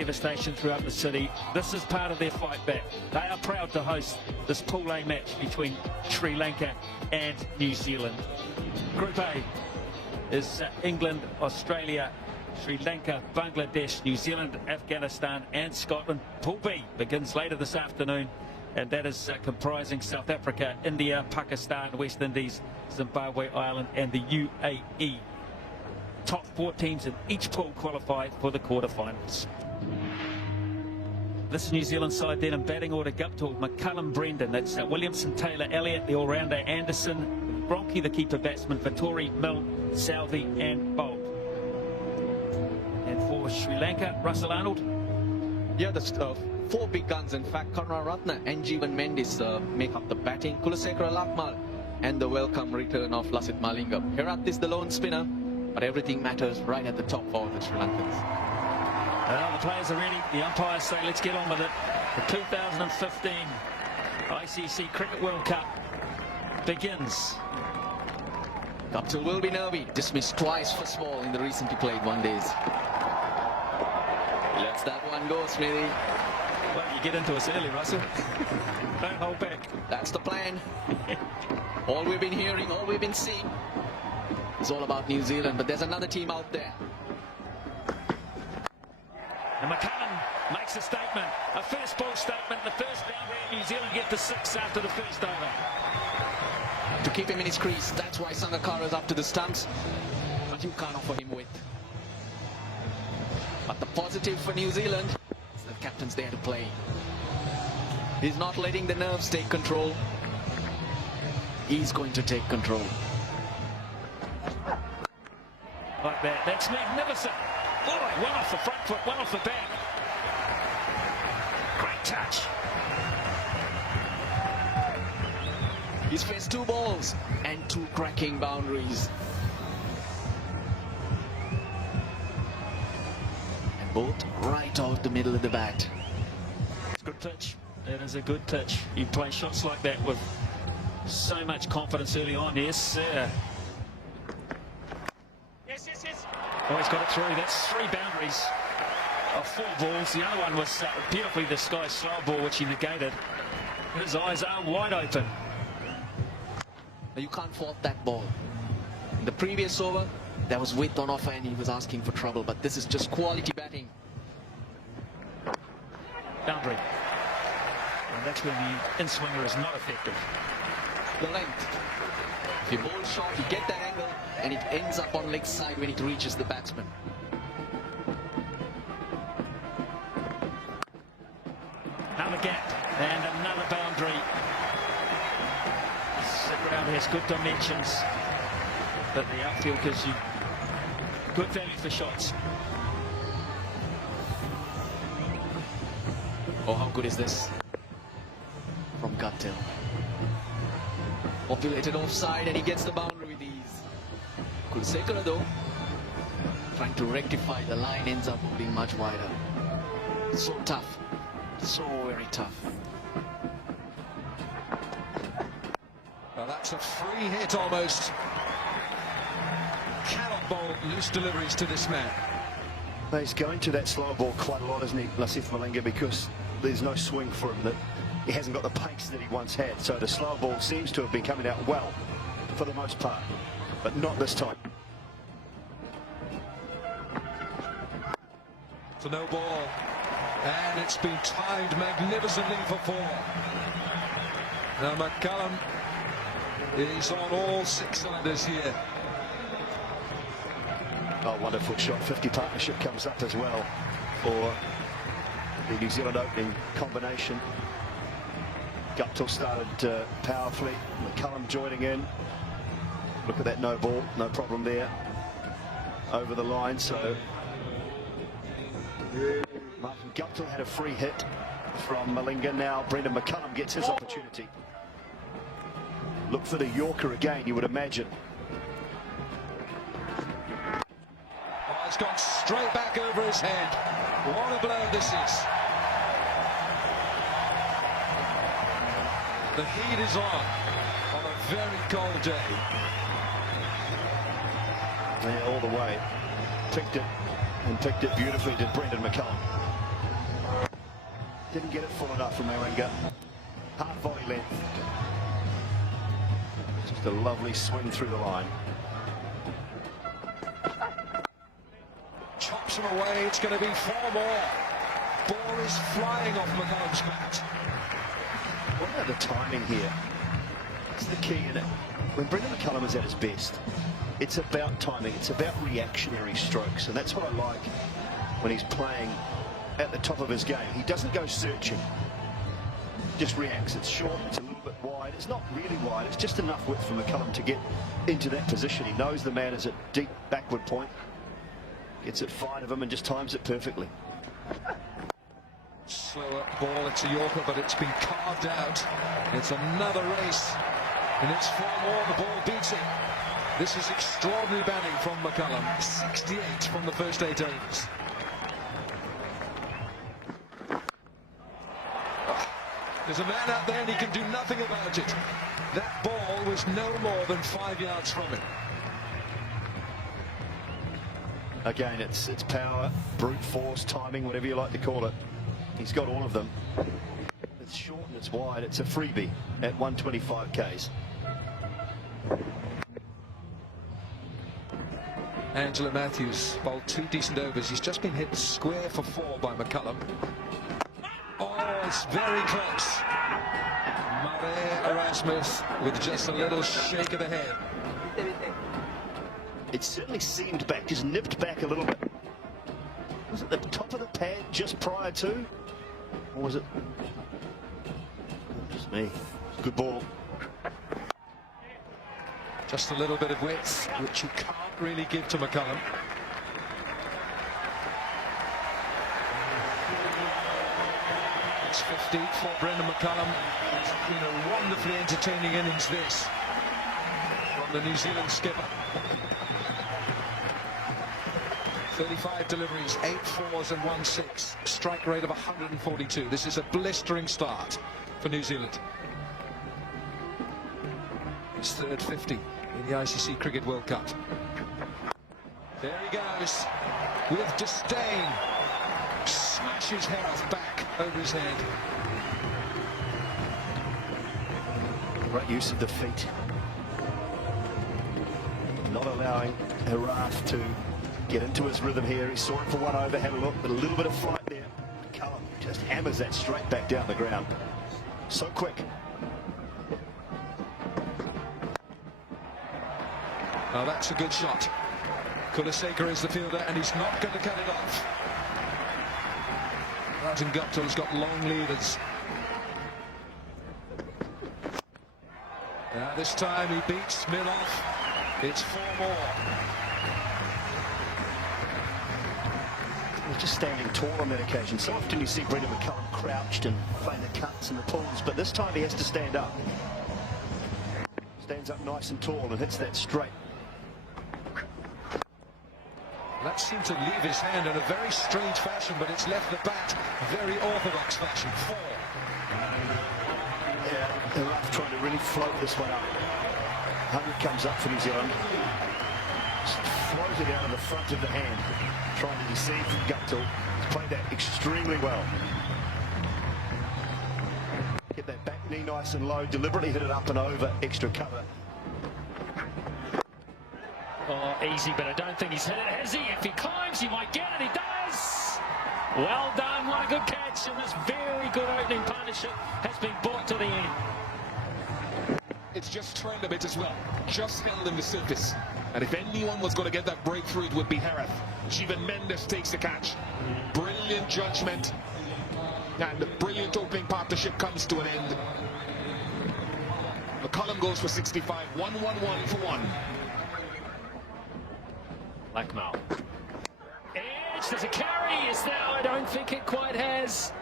Devastation throughout the city. This is part of their fight back. They are proud to host this Pool A match between Sri Lanka and New Zealand. Group A is England, Australia, Sri Lanka, Bangladesh, New Zealand, Afghanistan and Scotland. Pool B begins later this afternoon, and that is comprising South Africa, India, Pakistan, West Indies, Zimbabwe, Ireland and the UAE. Top 4 teams in each pool qualify for the quarterfinals. This New Zealand side then in batting order: Guptill, McCullum, Brendan. That's Williamson, Taylor, Elliott, the all-rounder, Anderson, Bronchi, the keeper batsman, Vittori, Mill, Southey and Bolt. And for Sri Lanka, Russell Arnold. Yeah, the 4 big guns. In fact, Karunaratne and Jeevan Mendis make up the batting. Kulasekara Lakmal and the welcome return of Lasith Malinga. Herath is the lone spinner, but everything matters right at the top for the Sri Lankans. Well, the players are ready. The umpires say let's get on with it. The 2015 ICC Cricket World Cup begins. Guptill will be nervy. Dismissed twice for small in the recently played one days. Lets that one go, Smithy. Well, you get into us early, Russell. Don't hold back. That's the plan. All we've been hearing, all we've been seeing is all about New Zealand, but there's another team out there. And McCullum makes a statement, a first ball statement. The first boundary, New Zealand get to 6 after the first over. To keep him in his crease, that's why Sangakkara is up to the stumps, but you can't offer him width. But the positive for New Zealand is the captain's there to play. He's not letting the nerves take control. He's going to take control. Like that, that's magnificent. Boy, one off the front foot, one off the back. Great touch. He's faced 2 balls and 2 cracking boundaries. And both right out the middle of the bat. It's a good pitch. That is a good pitch. You play shots like that with so much confidence early on. Yes, sir. Yes. Oh, he's got it through. That's 3 boundaries of 4 balls. The other one was beautifully the sky slow ball, which he negated. His eyes are wide open. You can't fault that ball. In the previous over, there was width on offer and he was asking for trouble, but this is just quality batting. Boundary. And that's when the in-swinger is not effective. The length. If you bowl short, you get that angle, and it ends up on leg side when it reaches the batsman. Another gap and another boundary. Ground has good dimensions, but the outfield gives you good value for shots. Oh, how good is this? From Guptill. Populated offside and he gets the boundary with ease. Kulasekara though, trying to rectify the line, ends up being much wider. So tough, so very tough. Well, that's a free hit almost. Cannot bowl loose deliveries to this man. He's going to that slow ball quite a lot, isn't he, Lasith Malinga, because there's no swing for him. That he hasn't got the pace that he once had. So the slow ball seems to have been coming out well for the most part, but not this time. It's a no ball, and it's been timed magnificently for 4. Now McCullum is on all 6 cylinders here. Oh, wonderful shot. 50 partnership comes up as well for the New Zealand opening combination. Guptill started powerfully. McCullum joining in. Look at that no ball. No problem there. Over the line, so Martin Guptill had a free hit from Malinga. Now Brendan McCullum gets his opportunity. Look for the Yorker again, you would imagine. Oh, it's gone straight back over his head. What a blow this is. The heat is on a very cold day. Yeah, all the way. Picked it, and picked it beautifully, did Brendan McCullum. Didn't get it full enough from Mo'unga. Half volley length. Just a lovely swing through the line. Chops him away. It's going to be 4 more. Ball is flying off McCullum's bat. What about the timing here? That's the key in it. When Brendan McCullum is at his best, it's about timing. It's about reactionary strokes, and that's what I like when he's playing at the top of his game. He doesn't go searching, just reacts. It's short, it's a little bit wide. It's not really wide, it's just enough width for McCullum to get into that position. He knows the man is at deep backward point, gets it fine of him and just times it perfectly. Slower ball, it's a Yorker, but it's been carved out. It's another race, and it's 4 more. The ball beats it. This is extraordinary batting from McCullum. 68 from the first 8 overs. There's a man out there and he can do nothing about it. That ball was no more than 5 yards from him. Again, it's power, brute force, timing, whatever you like to call it. He's got all of them. It's short and it's wide. It's a freebie at 125 Ks. Angelo Matthews bowled 2 decent overs. He's just been hit square for 4 by McCullum. Oh, it's very close. Mare Erasmus with just a little shake of the head. It certainly seemed back, just nipped back a little bit. Was it the top of the pad just prior to? Or was it just me? Good ball. Just a little bit of width, which you can't really give to McCullum. It's 50 for Brendan McCullum. It's been a wonderfully entertaining innings, this, from the New Zealand skipper. 35 deliveries, 8 4s and 1 6. Strike rate of 142. This is a blistering start for New Zealand. His third 50 in the ICC Cricket World Cup. There he goes with disdain. Smashes Herath back over his head. Great use of the feet. Not allowing Herath to get into his rhythm here. He saw it for 1 over, had a look, but a little bit of flight there. McCullum just hammers that straight back down the ground. So quick. Now that's a good shot. Kulaseka is the fielder and he's not going to cut it off. Rajan Guptill's got long leaders. Now this time he beats Smith off. It's 4 more. He's just standing tall on that occasion. So often you see Brendan McCullum crouched and playing the cuts and the pulls, but this time he has to stand up. Stands up nice and tall and hits that straight. That seemed to leave his hand in a very strange fashion, but it's left the bat very orthodox fashion. 4. Yeah, Herath trying to really float this one up. 100 comes up for New Zealand. Just floats it out of the front of the hand. Trying to deceive Guptill. He's played that extremely well. Get that back knee nice and low, deliberately hit it up and over, extra cover. Oh, easy, but I don't think he's hit it, has he? If he climbs, he might get it. He does! Well done, what a good catch, and this very good opening partnership has been brought to the end. It's just trained a bit as well, just held in the surface. And if anyone was going to get that breakthrough, it would be Herath. Jeevan Mendes takes the catch. Brilliant judgment. And the brilliant opening partnership comes to an end. McCullum goes for 65, 1-1-1 for 1. Lakmal. Edge, does it carry? Is there? I don't think it quite has.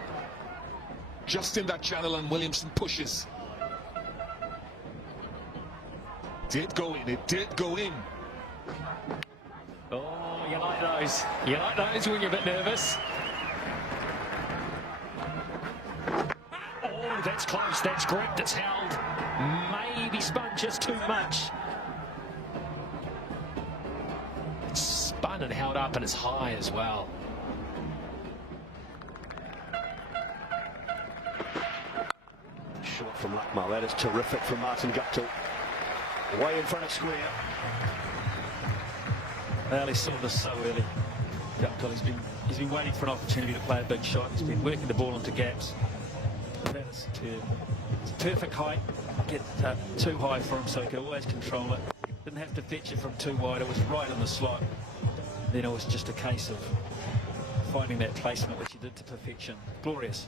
Just in that channel and Williamson pushes. Did go in, it did go in. Oh, you like those. You like those when you're a bit nervous. Oh, that's close, that's gripped, it's held. Maybe spun just too much. It's spun and held up and it's high as well. from Lakmal. That is terrific from Martin Guptill. Way in front of square. Well, he saw this so early. Guptill, he's been waiting for an opportunity to play a big shot. He's been working the ball into gaps. That is superb. It's perfect height. Get too high for him, so he could always control it. Didn't have to fetch it from too wide. It was right in the slot. Then it was just a case of finding that placement, which he did to perfection. Glorious.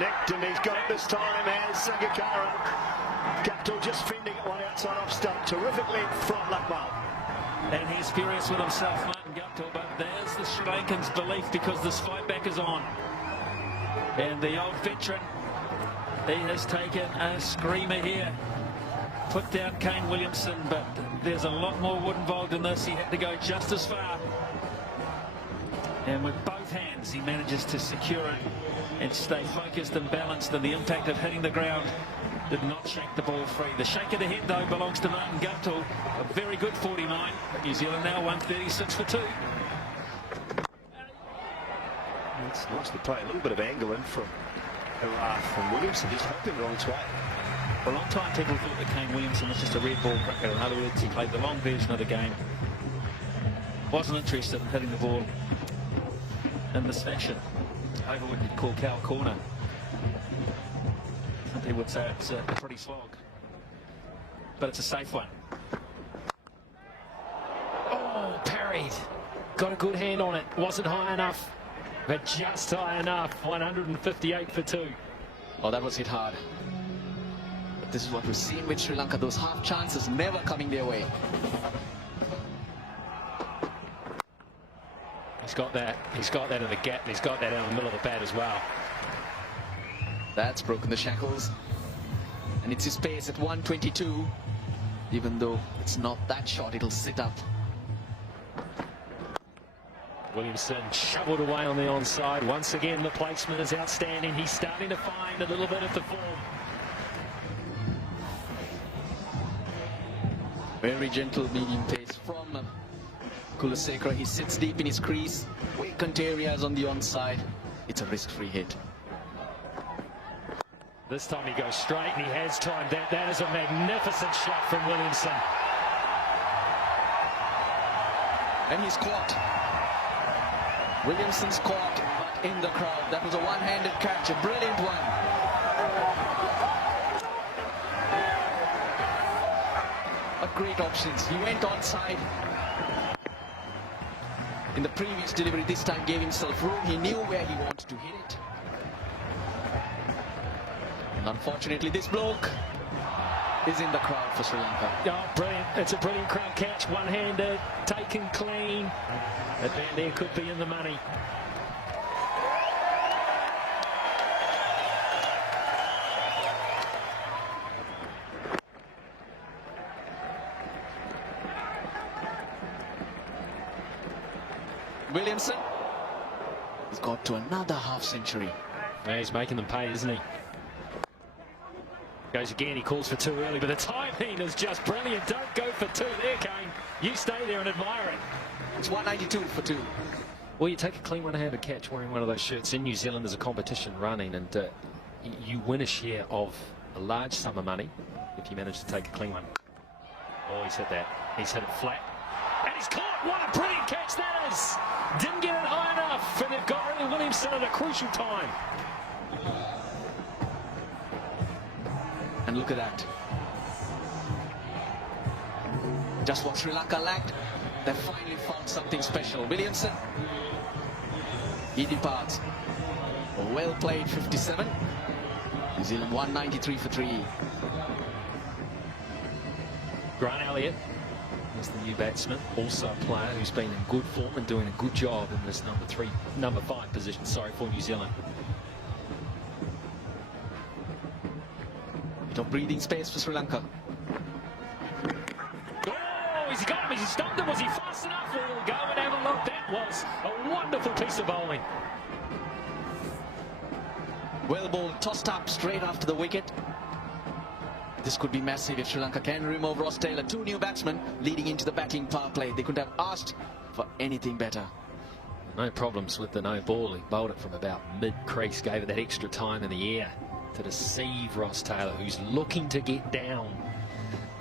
Nicked, and he's got it this time as Sangakkara. Guptill just fending it one outside off stump. Terrific length from Lakmal. And he's furious with himself, Martin Guptill, but there's the Sri Lankans' belief because this fight back is on. And the old veteran, he has taken a screamer here. Put down Kane Williamson, but there's a lot more wood involved in this. He had to go just as far. And with both hands, he manages to secure it and stay focused and balanced, and the impact of hitting the ground did not shake the ball free. The shake of the head, though, belongs to Martin Guptill. A very good 49. New Zealand now 136 for 2. It's nice to play a little bit of angle in from Herath and Williamson, just hoping the wrong way. For a long time, people thought that Kane Williamson was just a red ball cricketer. In other words, he played the long version of the game. Wasn't interested in hitting the ball in this fashion over what you'd call cow corner. Some people would say it's a pretty slog, but it's a safe one. Oh, parried. Got a good hand on it. Wasn't high enough, but just high enough. 158 for 2. Oh, that was hit hard. But this is what we've seen with Sri Lanka. Those half chances never coming their way. He's got that. He's got that in the gap. He's got that out in the middle of the bat as well. That's broken the shackles. And it's his pace at 122. Even though it's not that short, it'll sit up. Williamson shoveled away on the onside. Once again, the placement is outstanding. He's starting to find a little bit of the form. Very gentle medium pace from Kulasekara. He sits deep in his crease. Vacant areas on the onside. It's a risk-free hit. This time he goes straight and he has timed that. That is a magnificent shot from Williamson. And he's caught. Williamson's caught, but in the crowd. That was a one-handed catch, a brilliant one. But great options. He went onside. In the previous delivery, this time gave himself room. He knew where he wanted to hit it. And unfortunately, this bloke is in the crowd for Sri Lanka. Oh, brilliant. It's a brilliant crowd catch. One-handed, taken clean. That man there could be in the money. Williamson has got to another half-century. Yeah, he's making them pay, isn't he? Goes again, he calls for 2 early, but the timing is just brilliant. Don't go for 2 there, Kane. You stay there and admire it. It's 192 for 2. Well, you take a clean one-handed catch wearing one of those shirts. In New Zealand, there's a competition running, and you win a share of a large sum of money if you manage to take a clean one. Oh, he's hit that. He's hit it flat. And he's caught. What a brilliant catch that is. Didn't get it high enough, and they've got Ronnie Williamson at a crucial time. And look at that. Just what Sri Lanka lacked. They finally found something special. Williamson. He departs. Well played, 57. New Zealand 193 for 3. Grant Elliott is the new batsman, also a player who's been in good form and doing a good job in this number 5 position, for New Zealand. Bit of breathing space for Sri Lanka. Oh, has he got him? Has he stumped him? Was he fast enough? We'll go and have a look. That was a wonderful piece of bowling. Well bowled, tossed up straight after the wicket. This could be massive if Sri Lanka can remove Ross Taylor. 2 new batsmen leading into the batting power play. They couldn't have asked for anything better. No problems with the no ball. He bowled it from about mid-crease, gave it that extra time in the air to deceive Ross Taylor, who's looking to get down.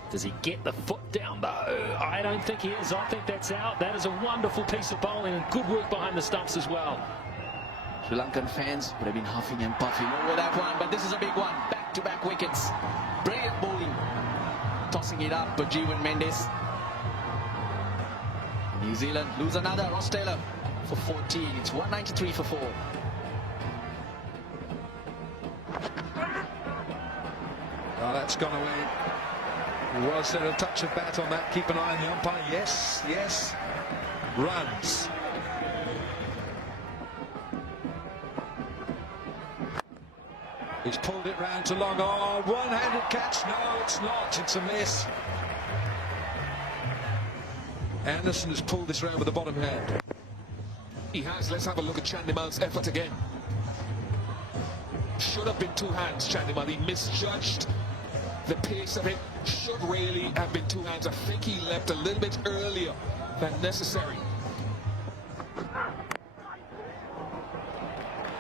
Does he get the foot down though? I don't think he is. I think that's out. That is a wonderful piece of bowling and good work behind the stumps as well. Sri Lankan fans would have been huffing and puffing over that one, but this is a big one. Back-to-back wickets. Brilliant bowling. Tossing it up for Jeevan Mendes. New Zealand lose another. Ross Taylor for 14. It's 193 for 4. Oh, that's gone away. Was there a touch of bat on that? Keep an eye on the umpire. Yes, yes. Runs. He's pulled it round to long. Oh, one-handed catch. No, it's not. It's a miss. Anderson has pulled this round with the bottom hand. He has. Let's have a look at Chandimal's effort again. Should have been two hands, Chandimal. He misjudged the pace of it. Should really have been two hands. I think he left a little bit earlier than necessary.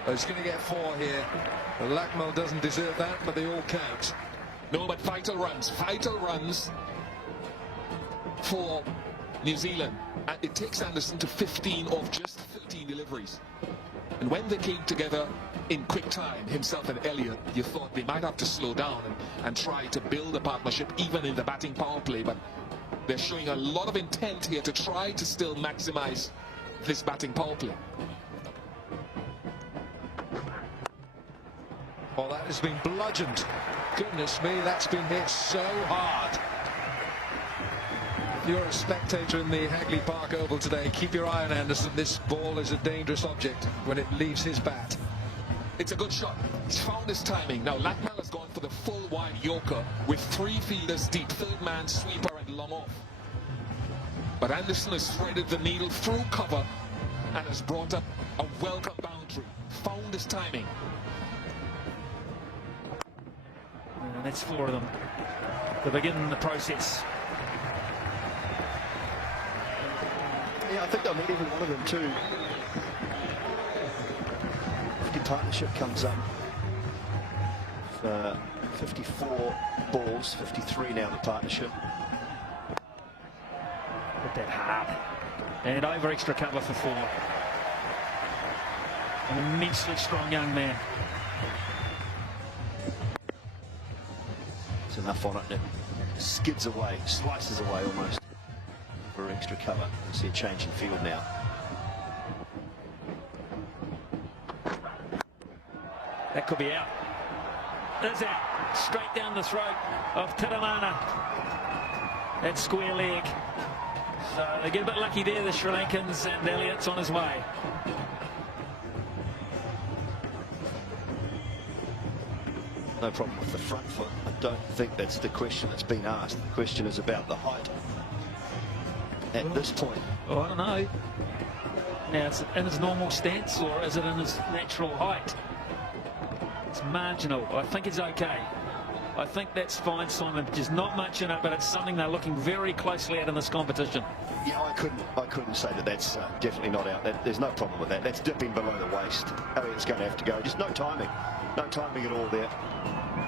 Oh, he's going to get 4 here. Lakmal doesn't deserve that, but they all count. No, but vital runs for New Zealand. And it takes Anderson to 15 of just 13 deliveries. And when they came together in quick time, himself and Elliott, you thought they might have to slow down and try to build a partnership even in the batting power play. But they're showing a lot of intent here to try to still maximize this batting power play. Oh, that has been bludgeoned. Goodness me, that's been hit so hard. If you're a spectator in the Hagley Park Oval today, keep your eye on Anderson. This ball is a dangerous object when it leaves his bat. It's a good shot. He's found his timing. Now, Lakmal has gone for the full wide Yorker with 3 fielders deep, third man sweeper and long off. But Anderson has threaded the needle through cover and has brought up a welcome boundary. Found his timing. And that's 4 of them. They're beginning the process. Yeah, I think they'll need every one of them too. 50 partnership comes up. 54 balls, 53 now the partnership. Hit that hard. And over extra cover for 4. An immensely strong young man. It's enough on it. And it skids away, slices away almost for extra cover. You see a change in field now. That could be out. There's out. Straight down the throat of Tiramana. That square leg. So they get a bit lucky there, the Sri Lankans, and Elliott's on his way. No problem with the front foot. I don't think that's the question that's been asked. The question is about the height at this point. Oh, I don't know. Now, is it in his normal stance or is it in his natural height? It's marginal. I think it's okay. I think that's fine, Simon. There's not much in it, but it's something they're looking very closely at in this competition. Yeah, I couldn't say that that's definitely not out. There's no problem with that. That's dipping below the waist. Elliott's going to have to go. Just no timing. No timing at all there.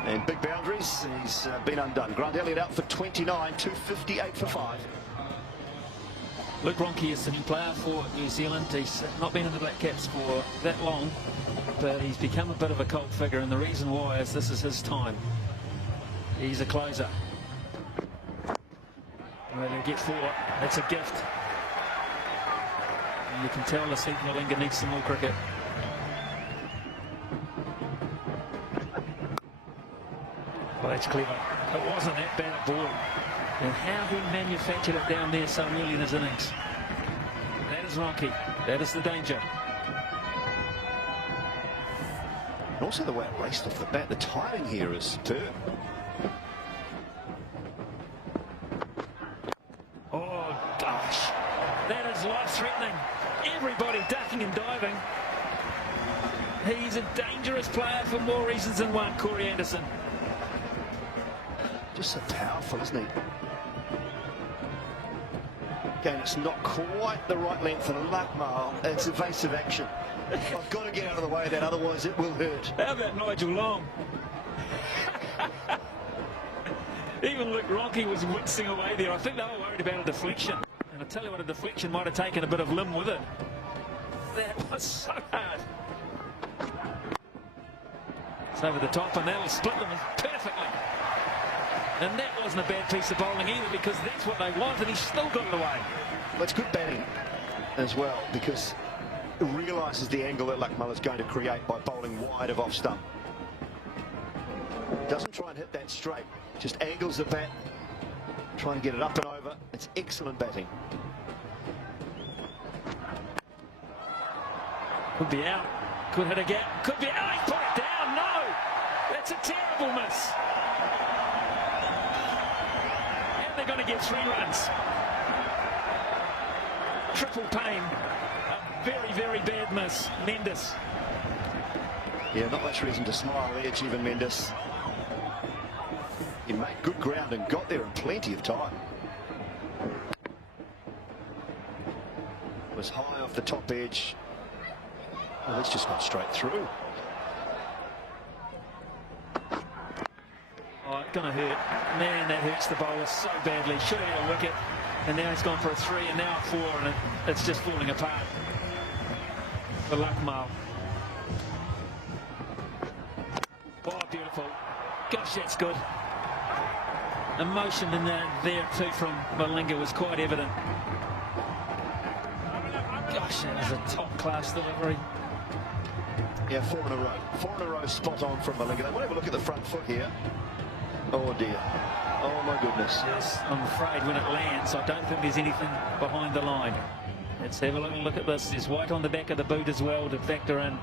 And big boundaries. He's been undone. Grant Elliott out for 29, 258 for 5. Luke Ronchi is the new player for New Zealand. He's not been in the Black Caps for that long, but he's become a bit of a cult figure, and the reason why is this is his time. He's a closer. Well, they get 4. That's a gift. And you can tell the St. Malinga needs some more cricket. Well, that's clever. It wasn't that bad a ball. And how he manufactured it down there so early in his innings. That is Ronchi. That is the danger. And also the way it raced off the bat. The timing here is superb. Oh, gosh. That is life-threatening. Everybody ducking and diving. He's a dangerous player for more reasons than one, Corey Anderson. Just so powerful, isn't he? Again, it's not quite the right length, and Lakmal, it's evasive action. I've got to get out of the way of that, otherwise it will hurt. How about Nigel Long? Even Luke Ronchi was wincing away there. I think they were worried about a deflection. And I tell you what, a deflection might have taken a bit of limb with it. That was so hard. It's over the top, and that'll split them perfectly. And that wasn't a bad piece of bowling either, because that's what they want, and he's still got it away. Well, it's good batting as well, because it realises the angle that Lakmal is going to create by bowling wide of off stump. Doesn't try and hit that straight, just angles the bat, trying to get it up and over. It's excellent batting. Could be out, could hit a gap, could be out, he put it down, no! That's a terrible miss. And they're going to get 3 runs. Triple pain, a very, very bad miss, Mendes. Yeah, not much reason to smile there, Jeevan Mendes. He made good ground and got there in plenty of time. Was high off the top edge. Oh, that's just gone straight through. Oh, it's going to hurt. Man, that hurts the bowler so badly. Should have had a wicket. And now he's gone for a 3 and now a 4, and it's just falling apart for Lakmal. Oh, beautiful. Gosh, that's good. Emotion in there too from Malinga was quite evident. Gosh, that was a top-class delivery. Yeah, 4 in a row. 4 in a row spot on from Malinga. We'll have a look at the front foot here. Oh dear. Oh my goodness. Yes, I'm afraid when it lands, I don't think there's anything behind the line. Let's have a look at this. There's white on the back of the boot as well to factor in.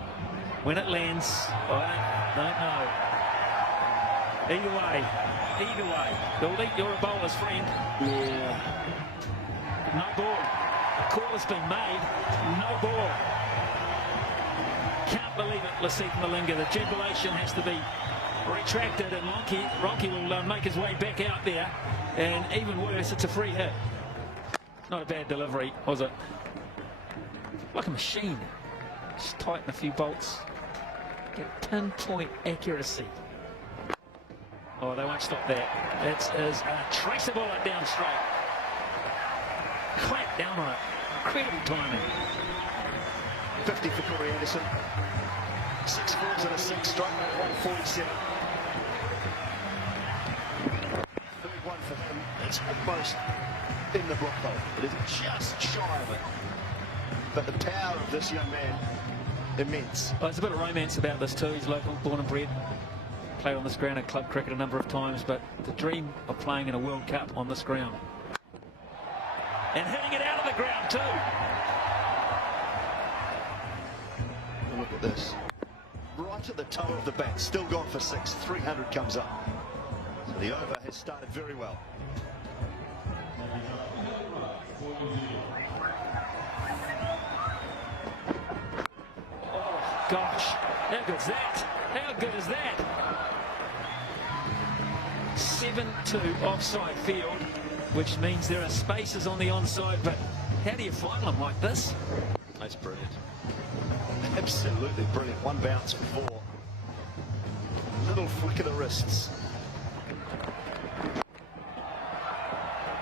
When it lands, I don't know. Either way. Goldie, you're a bowler's friend. Yeah. No ball. A call has been made. No ball. Can't believe it, Lasith Malinga. The jubilation has to be retracted, and Ronchi will make his way back out there. And even worse, it's a free hit. Not a bad delivery, was it? Like a machine. Just tighten a few bolts. Get pinpoint accuracy. Oh, they won't stop that. It is a traceable down straight. Clamp down on it. Incredible timing. 50 for Corey Anderson. 6 fours and a 6, strike rate 147. Third one for him. It's almost in the block hole. It is just shy of it. But the power of this young man, immense. Well, there's a bit of romance about this too. He's local, born and bred. Played on this ground at club cricket a number of times, but the dream of playing in a World Cup on this ground. And hitting it out of the ground too. Look at this. Right at the toe of the bat, still gone for 6. 300 comes up. So the over has started very well. Oh gosh, how good's that? How good is that? 7-2 offside field, which means there are spaces on the onside, but how do you find them like this? That's brilliant. Absolutely brilliant. One bounce for 4. Little flick of the wrists.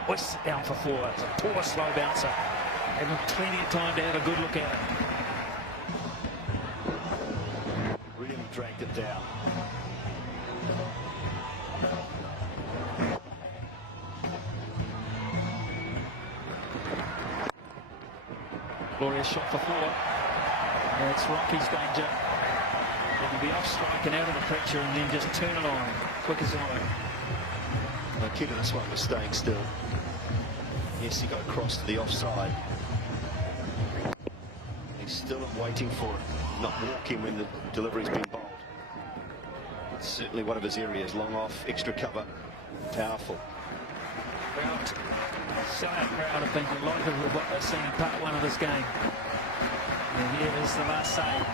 Hoists it down for 4. It's a poor slow bouncer. Having plenty of time to have a good look at it. Really dragged it down. Glorious shot for 4. That's Ronchi's danger. It'll be off strike and out of the picture, and then just turn it on, quick as iron. The key to this one was staying still. Yes, he got across to the offside. He's still waiting for it, not walking when the delivery's been bowled. It's certainly one of his areas. Long off, extra cover, powerful. Crowd, so proud of being delighted with what they've seen in part 1 of this game. And here is the last save.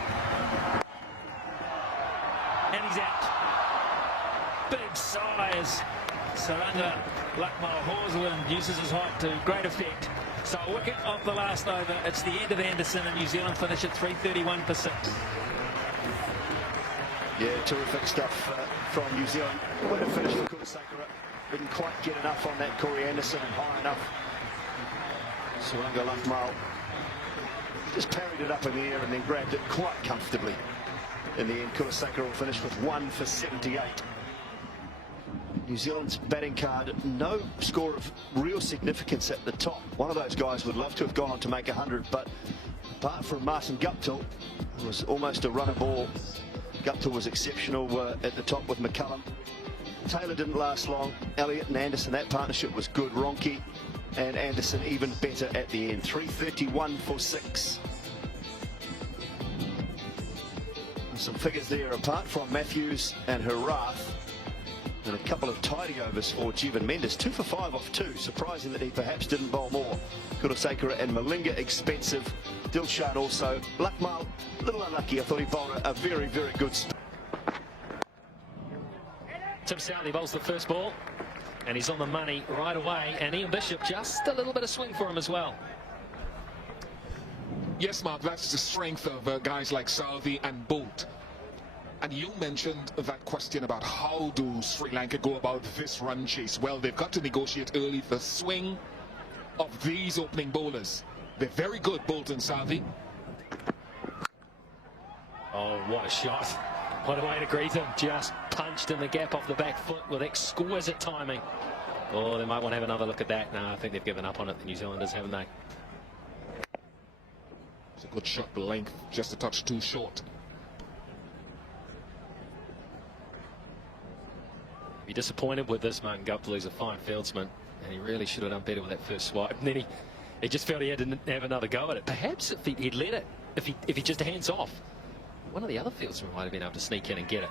And he's out. Big size. Saranga Lakmal Horsland uses his height to great effect. So a wicket off the last over. It's the end of Anderson, and New Zealand finish at 331 for 6. Yeah, terrific stuff from New Zealand. What a finish for Kulasekara. Didn't quite get enough on that Corey Anderson and high enough. Suranga Lakmal just parried it up in the air and then grabbed it quite comfortably. In the end, Kulasekara will finish with 1 for 78. New Zealand's batting card, no score of real significance at the top. One of those guys would love to have gone on to make 100, but apart from Martin Guptill, it was almost a runner ball. Guptill was exceptional at the top with McCullum. Taylor didn't last long. Elliott and Anderson, that partnership was good. Ronke and Anderson even better at the end. 331 for 6. Some figures there apart from Matthews and Herath. And a couple of tidy overs for Jeevan Mendes. 2 for 5 off 2. Surprising that he perhaps didn't bowl more. Kulasekara and Malinga expensive. Dilshan also. Lakmal, a little unlucky. I thought he bowled a very, very good spin. Tim Southee bowls the first ball, and he's on the money right away. And Ian Bishop, just a little bit of swing for him as well. Yes, Mark, that's the strength of guys like Southee and Bolt. And you mentioned that question about how do Sri Lanka go about this run chase. Well, they've got to negotiate early the swing of these opening bowlers. They're very good, Bolt and Southee. Oh, what a shot. What a way to greet him. Just punched in the gap off the back foot with exquisite timing. Oh, they might want to have another look at that. No, I think they've given up on it, the New Zealanders, haven't they? It's a good shot, the length just a touch too short. Be disappointed with this. Martin Guptill is a fine fieldsman, and he really should have done better with that first swipe. And then he just felt he had to have another go at it. Perhaps if he'd let it, if he just hands off, one of the other fieldsmen might have been able to sneak in and get it.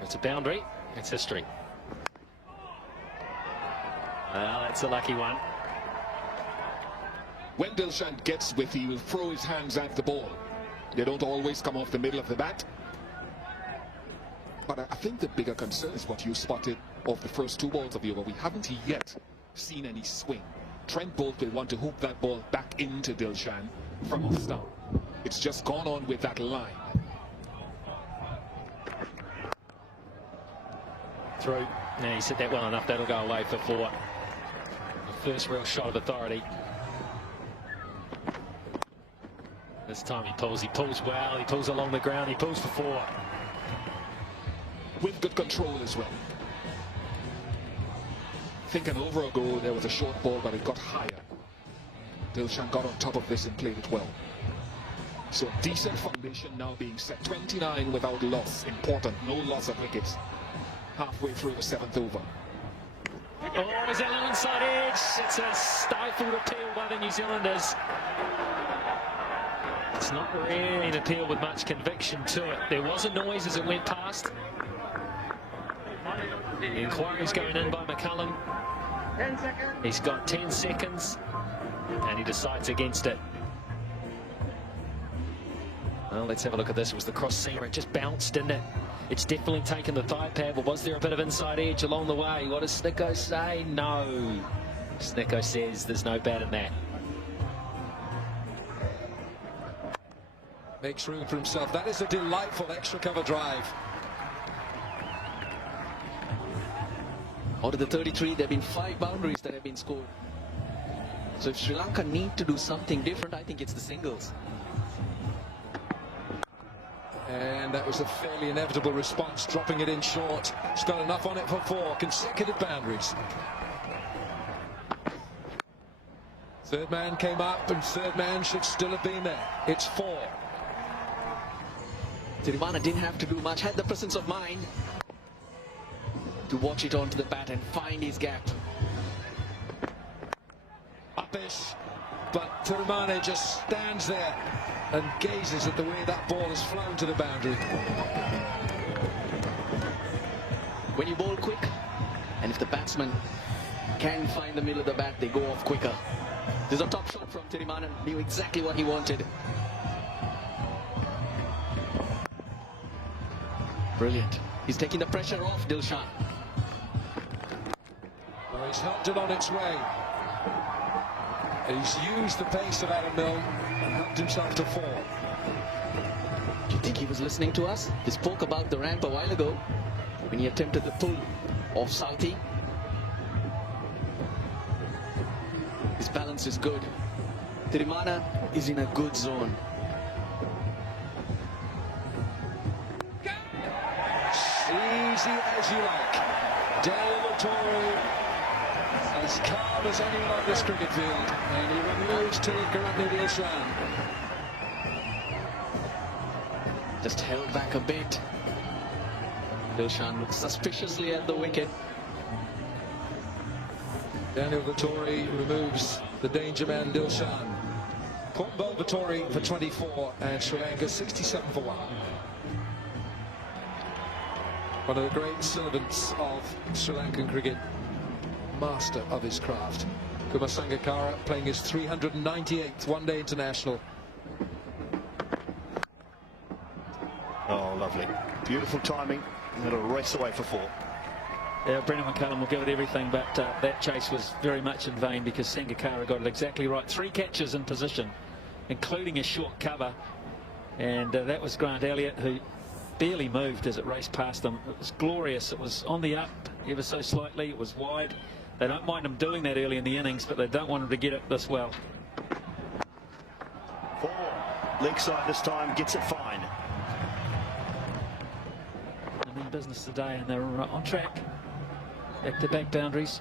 It's a boundary. It's history. Well, that's a lucky one. When Dilshan gets with, he will throw his hands at the ball. They don't always come off the middle of the bat. But I think the bigger concern is what you spotted of the first 2 balls of the over. We haven't yet seen any swing. Trent Bolt will want to hook that ball back into Dilshan from off stump. It's just gone on with that line. Through. Now he's hit that well enough. That'll go away for 4. The first real shot of authority. This time he pulls well. He pulls along the ground. He pulls for 4. With good control as well. I think an over ago there was a short ball, but it got higher. Dilshan got on top of this and played it well. So decent foundation now being set. 29 without loss. Important. No loss of wickets. Halfway through the 7th over. Oh, is that low inside edge? It's a stifled appeal by the New Zealanders. It's not really an appeal with much conviction to it. There was a noise as it went past. The inquiry's going in by McCullum. 10 seconds. He's got 10 seconds, and he decides against it. Well, let's have a look at this. It was the cross seamer. It just bounced, didn't it? It's definitely taken the thigh pad, but was there a bit of inside edge along the way? What does Snicko say? No. Snicko says there's no bat in that. Makes room for himself. That is a delightful extra cover drive. Out of the 33, there have been 5 boundaries that have been scored. So if Sri Lanka need to do something different, I think it's the singles. And that was a fairly inevitable response, dropping it in short. He's got enough on it for 4 consecutive boundaries. Third man came up, and third man should still have been there. It's 4. Tirimana didn't have to do much, had the presence of mind to watch it onto the bat and find his gap. Uppish, but Tirimana just stands there and gazes at the way that ball has flown to the boundary. When you bowl quick, and if the batsman can find the middle of the bat, they go off quicker. There's a top shot from Tirimana, knew exactly what he wanted. Brilliant. He's taking the pressure off Dilshan. Well, he's helped it on its way. He's used the pace of Adam Milne and helped himself to 4. Do you think he was listening to us? He spoke about the ramp a while ago when he attempted the pull of Southee. His balance is good. Tirimana is in a good zone. Easy as you like. Dale Vettori, as calm as anyone on this cricket field, and he removes Tilakaratne Dilshan. Just held back a bit. Dilshan looks suspiciously at the wicket. Daniel Vettori removes the danger man Dilshan. Kumble Vettori for 24 and Sri Lanka 67 for 1. One of the great servants of Sri Lankan cricket, master of his craft. Kumar Sangakkara playing his 398th one-day international. Oh, lovely. Beautiful timing. And it'll race away for 4. Yeah, Brendan McCullum will give it everything, but that chase was very much in vain because Sangakkara got it exactly right. 3 catches in position, including a short cover, and that was Grant Elliott, who barely moved as it raced past him. It was glorious. It was on the up ever so slightly. It was wide. They don't mind him doing that early in the innings, but they don't want him to get it this well. 4. Leg side this time, gets it fine. I mean, business today, and they're on track. Back-to-back boundaries.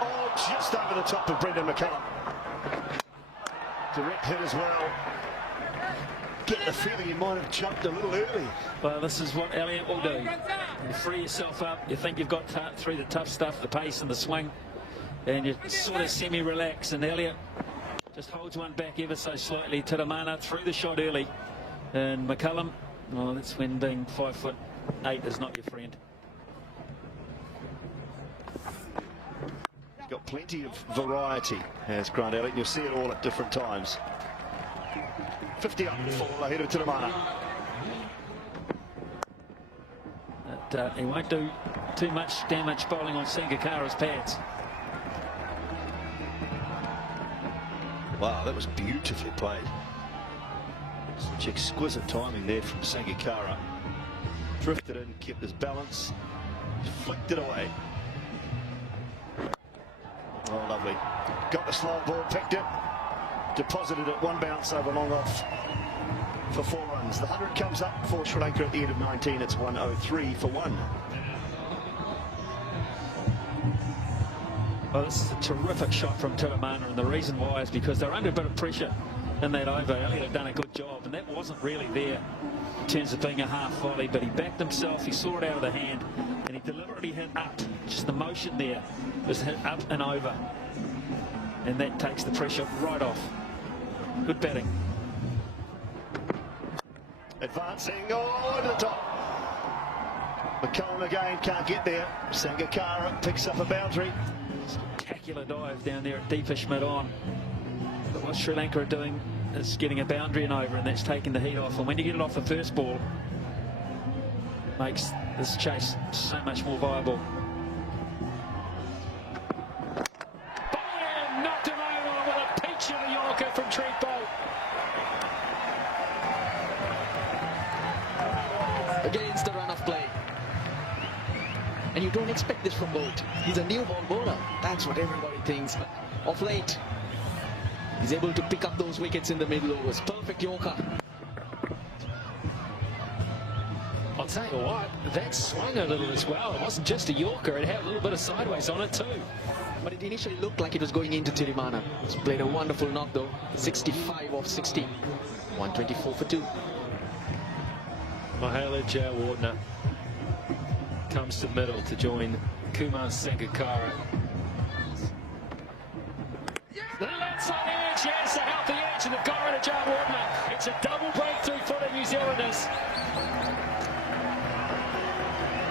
Oh, just over the top of Brendan McCullum. Direct hit as well. Get the feeling he might have jumped a little early. Well, this is what Elliott will do. You free yourself up. You think you've got through the tough stuff, the pace and the swing, and you sort of semi-relax. And Elliott just holds one back ever so slightly. Tirimana threw the shot early, and McCullum, well, that's when being 5'8" is not your friend. Got plenty of variety, has Grant Elliott. You'll see it all at different times. 50 up for ahead of Tirimana. But he won't do too much damage bowling on Sangakkara's pads. Wow, that was beautifully played. Such exquisite timing there from Sangakkara. Drifted in, kept his balance, flicked it away. Oh, lovely. Got the slow ball, picked it, deposited it, one bounce over long off for 4 runs. The 100 comes up for Sri Lanka at the end of 19. It's 103 for 1. Well, this is a terrific shot from Tirimana, and the reason why is because they're under a bit of pressure in that over. Elliott had done a good job, and that wasn't really there in terms of being a half volley, but he backed himself, he saw it out of the hand, and he deliberately hit up. Just the motion there was hit up and over, and that takes the pressure right off. Good batting. Advancing, oh, to the top. McCullum again can't get there. Sangakkara picks up a boundary. Spectacular dive down there at deepish mid-on. But what Sri Lanka are doing is getting a boundary and over, and that's taking the heat off. And when you get it off the first ball, it makes this chase so much more viable. Bam! Knocked him over with a peach of a Yorker from Trent Bolt. Against the run of play. And you don't expect this from Bolt. He's a new ball bowler. That's what everybody thinks. Of late, he's able to pick up those wickets in the middle overs. Perfect Yorker. I'll tell you what, that swung a little as well. It wasn't just a Yorker, it had a little bit of sideways on it too. But it initially looked like it was going into Tirimana. He's played a wonderful knock though. 65 off 60. 124 for 2. Mahela Jayawardene comes to middle to join Kumar Sangakkara. That's on the edge, yes, a healthy edge, and they've got rid of Jayawardene. It's a double breakthrough for the New Zealanders.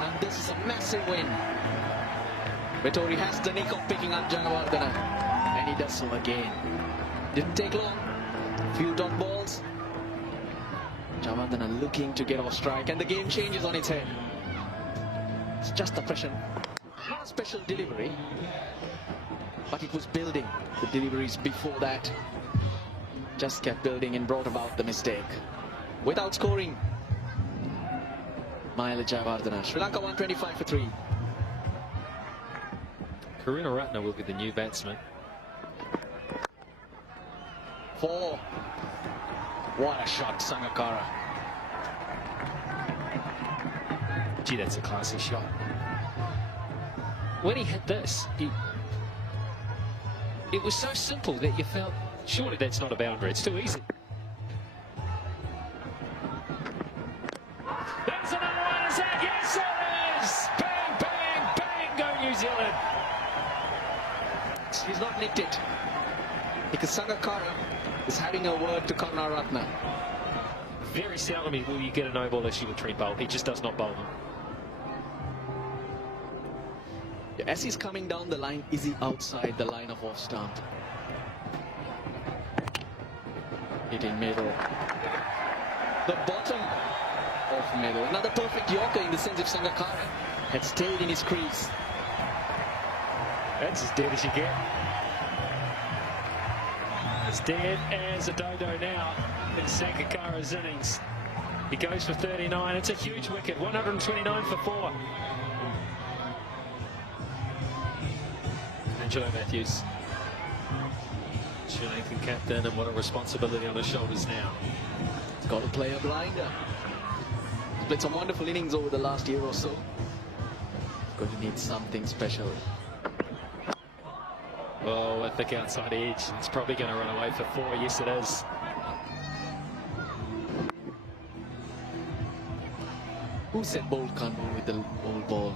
And this is a massive win. Vettori has the nick of picking up Jayawardene, and he does so again. Didn't take long. Few dot balls. Jayawardene looking to get off strike, and the game changes on its head. It's just a pressure. Not a special delivery, but it was building. The deliveries before that just kept building and brought about the mistake. Without scoring, Mahela Jayawardena. Sri Lanka 125 for 3. Karunaratne will be the new batsman. 4. What a shot, Sangakkara. Gee, that's a classy shot. When he hit this, it was so simple that you felt, surely that's not a boundary, it's too easy. There's another one, is that? Yes, it is! Bang, bang, bang, go New Zealand! He's not nicked it. Because Sangakkara is having a word to Karunaratne. Very seldom will you get a no-ball issue with Trent Boult. He just does not bowl them. As he's coming down the line, is he outside the line of off stump? Hitting middle. The bottom of middle. Another perfect Yorker in the sense if Sangakkara had stayed in his crease. That's as dead as you get. As dead as a dodo now in Sangakkara's innings. He goes for 39. It's a huge wicket. 129 for 4. Angelo Matthews, Sri Lankan captain, and what a responsibility on his shoulders now. He's got to play a blinder. He's played some wonderful innings over the last year or so. He's going to need something special. Oh, a thick outside edge. It's probably going to run away for 4. Yes, it is. Who said Boult can't bowl with the old ball?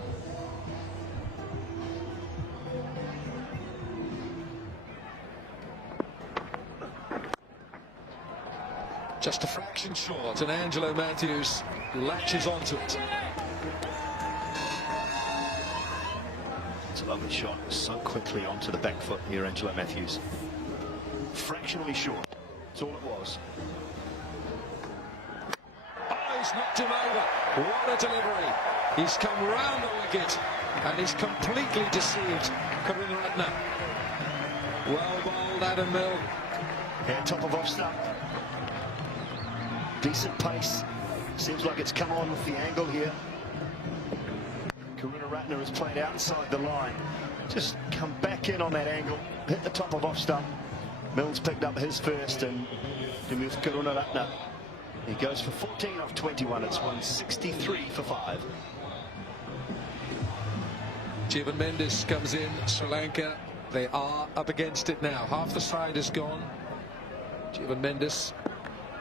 Just a fraction short, and Angelo Matthews latches onto it. It's a lovely shot, so quickly onto the back foot here, Angelo Matthews. Fractionally short, that's all it was. Oh, he's knocked him over. What a delivery. He's come round the wicket, and he's completely deceived Karunaratne. Well bowled, Adam Milne. And top of off stump. Decent pace. Seems like it's come on with the angle here. Karunaratne has played outside the line. Just come back in on that angle. Hit the top of off stump. Milne's picked up his first, and Dimuth Karunaratne. He goes for 14 off 21. It's 163 for 5. Jeevan Mendis comes in. Sri Lanka, they are up against it now. Half the side is gone. Jeevan Mendis,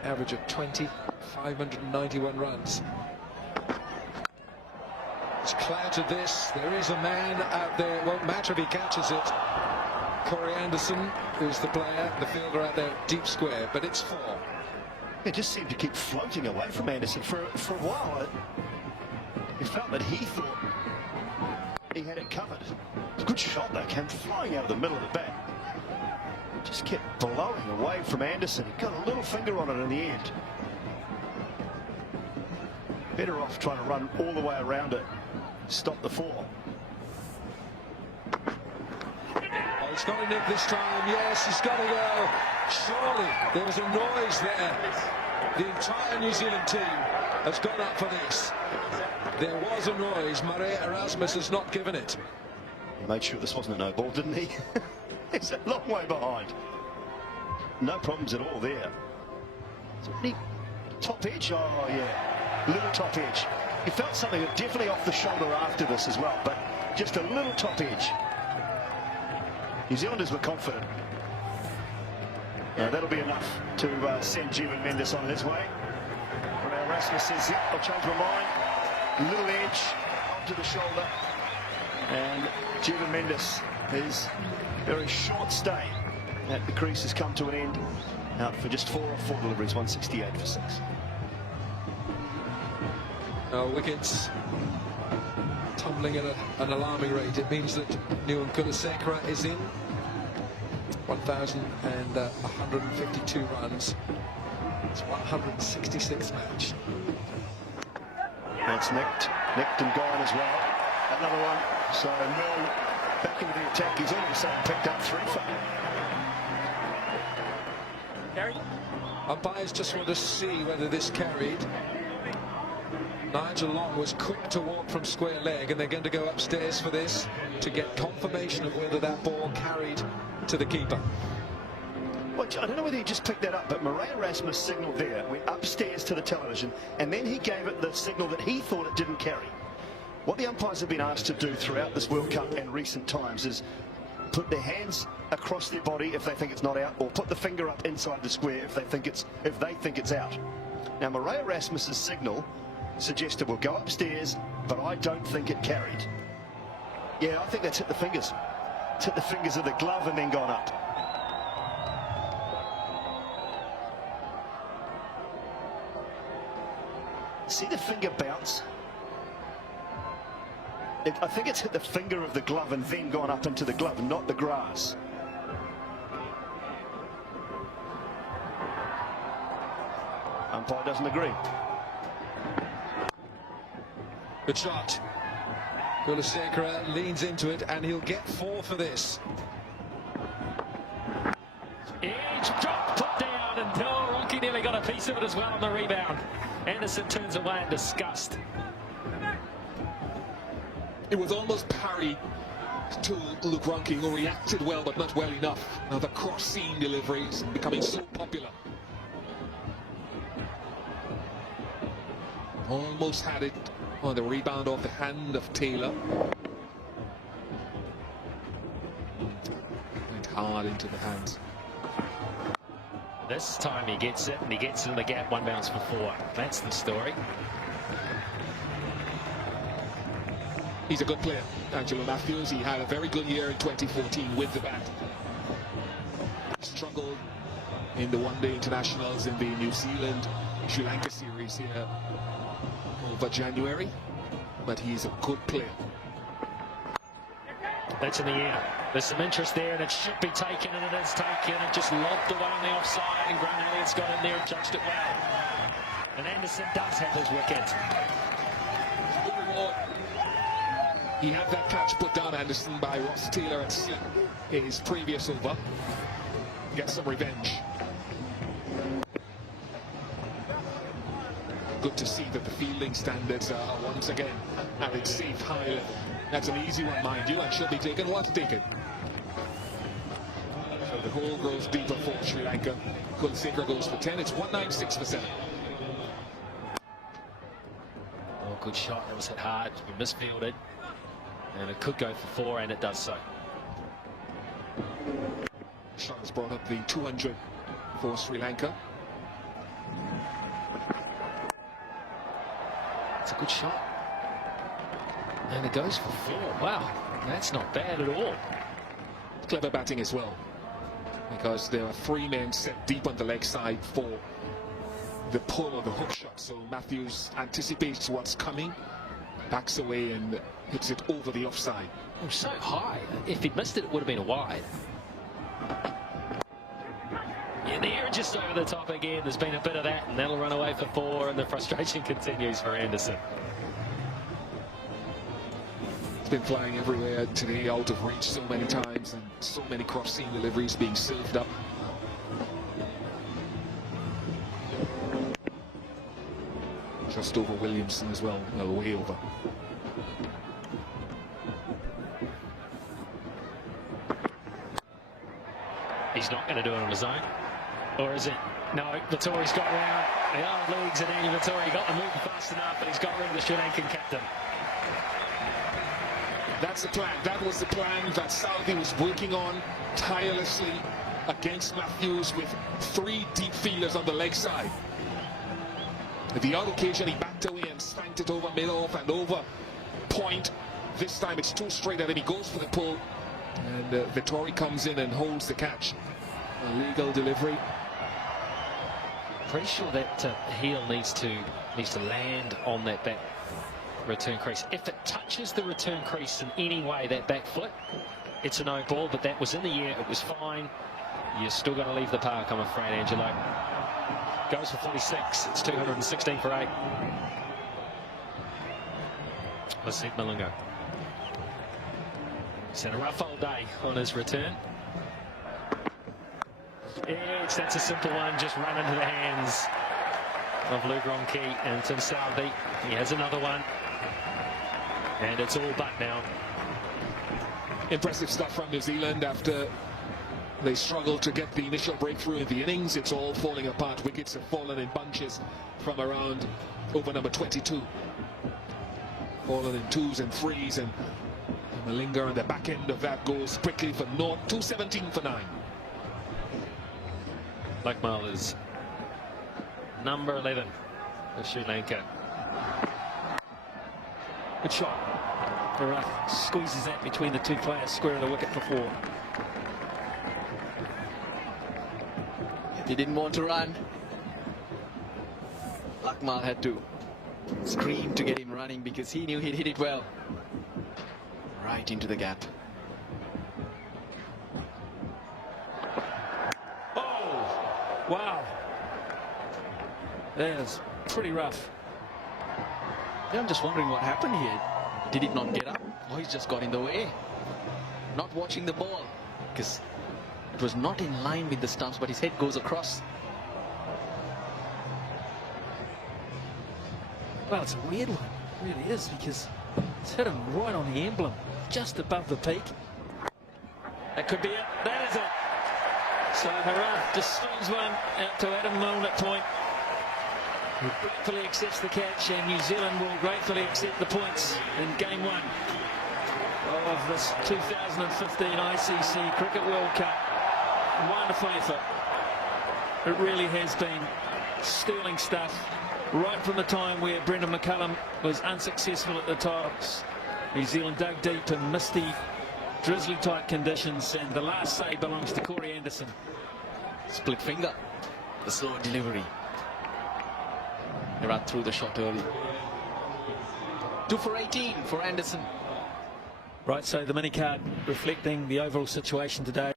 average of 20, 591 runs. It's clouted this. There is a man out there. It won't matter if he catches it. Corey Anderson is the player, the fielder out there, deep square, but it's 4. It just seemed to keep floating away from Anderson for a while. It felt that he thought he had it covered. It's a good shot though, came flying out of the middle of the bat. Just kept blowing away from Anderson. He got a little finger on it in the end. Better off trying to run all the way around it. Stop the 4. Oh, he's got to nick this time. Yes, he's got to go. Surely there was a noise there. The entire New Zealand team has gone up for this. There was a noise. Mare Erasmus has not given it. He made sure this wasn't a no ball, didn't he? He's a long way behind. No problems at all there. Is there any top edge? Oh, yeah. Little top edge. He felt something definitely off the shoulder after this as well, but just a little top edge. New Zealanders were confident. That'll be enough to send Jeevan Mendis on his way. Mare Erasmus says, yep, I'll change my mind. Little edge onto the shoulder. And Jeevan Mendis, his very short stay at the crease has come to an end. Out for just 4 deliveries, 168 for 6. Wickets tumbling at an alarming rate. It means that Nuwan Kulasekara is in. 1,152 runs. It's 166th match. That's nicked and gone as well. Another one. So Milne back into the attack. He's all of a sudden picked up 3 for Gary? Umpires just want to see whether this carried. Nigel Long was quick to walk from square leg, and they're going to go upstairs for this to get confirmation of whether that ball carried to the keeper. Well, I don't know whether he just picked that up, but Murray Erasmus signalled there, went upstairs to the television, and then he gave it the signal that he thought it didn't carry. What the umpires have been asked to do throughout this World Cup and recent times is put their hands across their body if they think it's not out, or put the finger up inside the square if they think it's out. Now, Murray Erasmus's signal suggested we'll go upstairs, but I don't think it carried. Yeah, I think that's hit the fingers. It's hit the fingers of the glove and then gone up. See the finger bounce? I think it's hit the finger of the glove and then gone up into the glove, not the grass. Umpire doesn't agree. Good shot. Kulasekaara leans into it, and he'll get 4 for this. Edge drop, put down, and Ronke nearly got a piece of it as well on the rebound. Anderson turns away in disgust. It was almost parry to Luke Ronke, who reacted well but not well enough. Now the cross-seam delivery is becoming so popular. Almost had it on the rebound off the hand of Taylor. Went hard into the hands. This time he gets it, and he gets in the gap, 1 bounce for 4. That's the story. He's a good player, Angelo Matthews. He had a very good year in 2014 with the bat. Struggled in the one-day internationals in the New Zealand Sri Lanka series here over January, but he's a good player. That's in the air. There's some interest there, and it should be taken, and it is taken. It just lobbed away on the offside, and Grant Elliott's got in there and judged it well. And Anderson does have his wicket. He had that catch put down, Anderson, by Ross Taylor at his previous over. Get some revenge. Good to see that the fielding standards are once again at its safe high level. That's an easy one, mind you, and should be taken. What's taken? So the hole grows deeper for Sri Lanka. Kulasekaara goes for 10. It's 196 for 7. Oh, good shot. That was hit hard. It's been misfielded. And it could go for 4, and it does so. Shot has brought up the 200 for Sri Lanka. It's a good shot. And it goes for 4. Wow, that's not bad at all. Clever batting as well, because there are 3 men set deep on the leg side for the pull of the hook shot. So Matthews anticipates what's coming, backs away and hits it over the offside. It was so high. If he'd missed it, it would have been a wide. In the air, just over the top again. There's been a bit of that, and that'll run away for 4, and the frustration continues for Anderson. It's been flying everywhere today, out of reach so many times, and so many cross-seam deliveries being served up. Just over Williamson as well, way over. He's not going to do it on his own. Or is it? No, Vettori's got round. The arm leagues, and Andy Vettori got the move fast enough, but he's got rid of the Sri Lankan captain. That's the plan. That was the plan that Southee was working on tirelessly against Matthews with 3 deep fielders on the leg side. At the odd occasion, he backed away and spanked it over mid-off and over point. This time it's too straight at him. He goes for the pull, and Vettori comes in and holds the catch. A legal delivery. Pretty sure that heel needs to land on that back return crease. If it touches the return crease in any way, that back foot, it's a no ball, but that was in the air. It was fine. You're still going to leave the park, I'm afraid, Angelo. Goes for 46. It's 216 for 8. Lasith Malinga. He's had a rough old day on his return. That's a simple one, just run into the hands of Luke Ronchi and Tim Southey. He has another one, and it's all but now. Impressive stuff from New Zealand after they struggled to get the initial breakthrough in the innings. It's all falling apart. Wickets have fallen in bunches from around over number 22. Fallen in 2s and 3s, and Malinga on the back end of that goes quickly for naught. 217 for 9. Lakmal is number 11 for Sri Lanka. Good shot. Herath squeezes that between the two players, square the wicket for 4. He didn't want to run. Lakmal had to scream to get him running because he knew he'd hit it well. Right into the gap. Oh, wow. That is pretty rough. Yeah, I'm just wondering what happened here. Did it not get up? Or he's just got in the way? Not watching the ball because it was not in line with the stumps, but his head goes across. Well, it's a weird one. It really is, because it's hit him right on the emblem, just above the peak. That could be it. That is it. So Herath just swings one out to Adam Milne at point. He gratefully accepts the catch, and New Zealand will gratefully accept the points in Game 1 of this 2015 ICC Cricket World Cup. Wonderful effort. It really has been sterling stuff. Right from the time where Brendan McCullum was unsuccessful at the tops, New Zealand dug deep in misty, drizzly-type conditions, and the last say belongs to Corey Anderson. Split finger. The slow delivery. Herath threw the shot early. 2 for 18 for Anderson. Right, so the mini card reflecting the overall situation today.